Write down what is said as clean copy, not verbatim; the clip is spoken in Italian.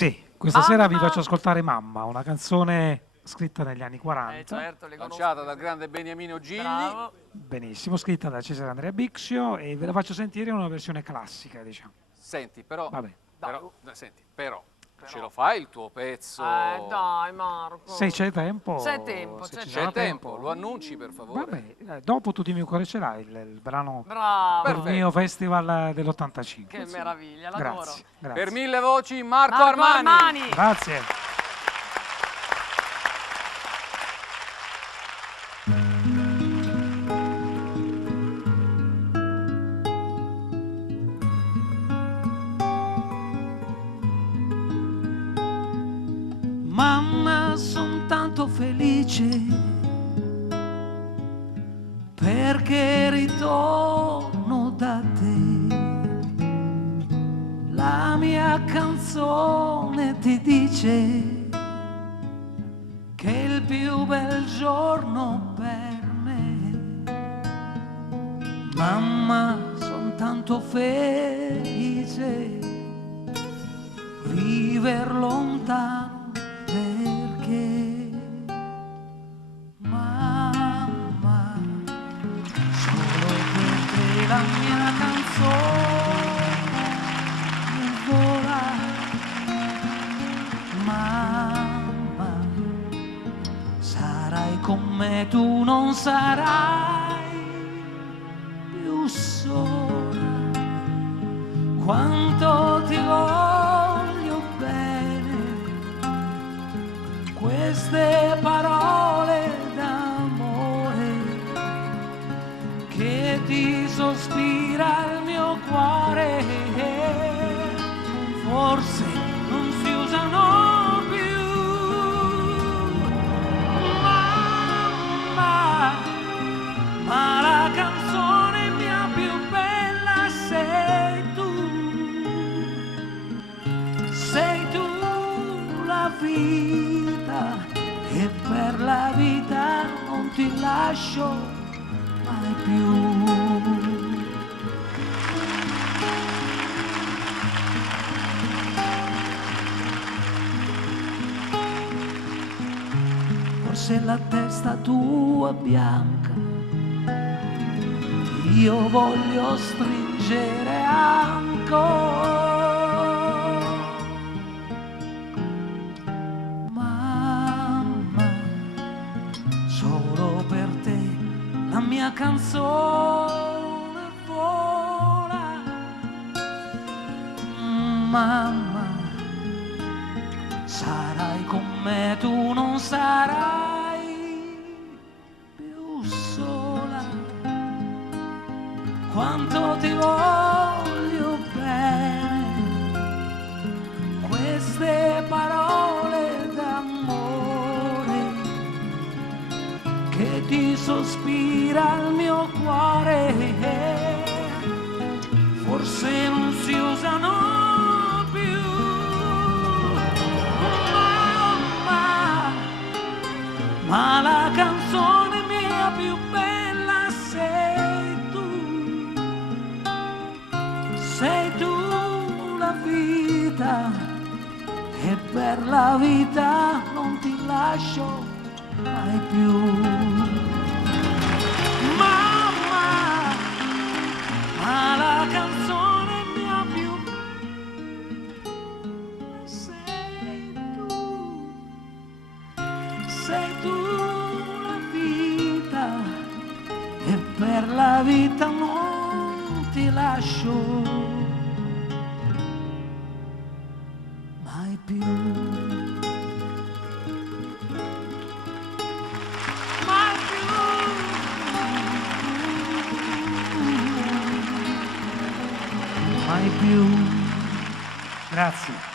Sì, questa sera vi faccio ascoltare Mamma, una canzone scritta negli anni 40. Certo, lanciata dal grande Beniamino Gigli. Bravo. Benissimo, scritta da Cesare Andrea Bixio e ve la faccio sentire in una versione classica, diciamo. Senti, però, Vabbè. però, ce lo fai il tuo pezzo? Dai Marco. Se c'è tempo. C'è tempo, C'è tempo, lo annunci per favore? Vabbè, dopo Tu dimmi cuore ce l'hai, il brano Bravo. del mio festival dell'85. Che meraviglia, l'adoro. Grazie, grazie. Per 1000 voci Marco Armani. Grazie. Mamma, son tanto felice perché ritorno da te. La mia canzone ti dice che è il più bel giorno per me. Mamma, son tanto felice viver lontano perché mamma, solo per te la mia canzone vola. Mamma, sarai con me, tu non sarai più sola. Quanto ti voglio bene, queste parole d'amore che ti sospira il mio cuore, forse non si usano più. Mamma, ma la canzone mia più bella sei tu. Sei tu la vita e per la vita non ti lascio mai più. Forse la testa tua bianca io voglio stringere ancora. Solo per te la mia canzone vola. Mamma, sarai con me, tu non sarai più sola. Quanto ti voglio bene, queste parole d'amore che ti sospira il mio cuore, forse non si usano più. Mamma, ma la canzone mia più bella sei tu. Sei tu la vita e per la vita non ti lascio mai più. Mamma, ma la canzone mia più sei tu la vita e per la vita non ti lascio mai più. Mai più. Grazie.